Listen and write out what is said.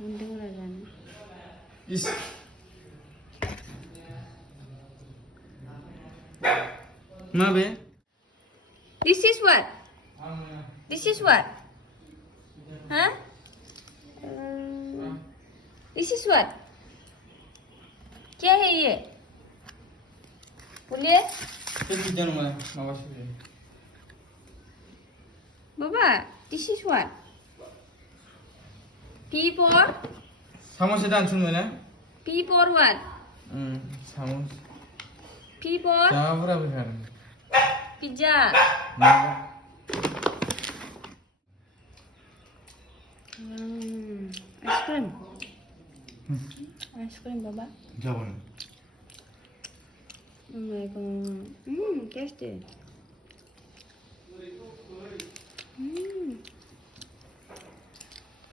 বন্ধ করা যায় না। ইস মা বে This is what? This is what? Huh? This is what? क्या है ये? बोलिए কি জানো মা বাবা শুনে बाबा this is what? P for সমস্যা দান শুনবে না P for what? সমস্যা P for চাবরা বিহার pizza. না Ice cream. Ice cream बाबा. যাব না Oh my god. Tasty.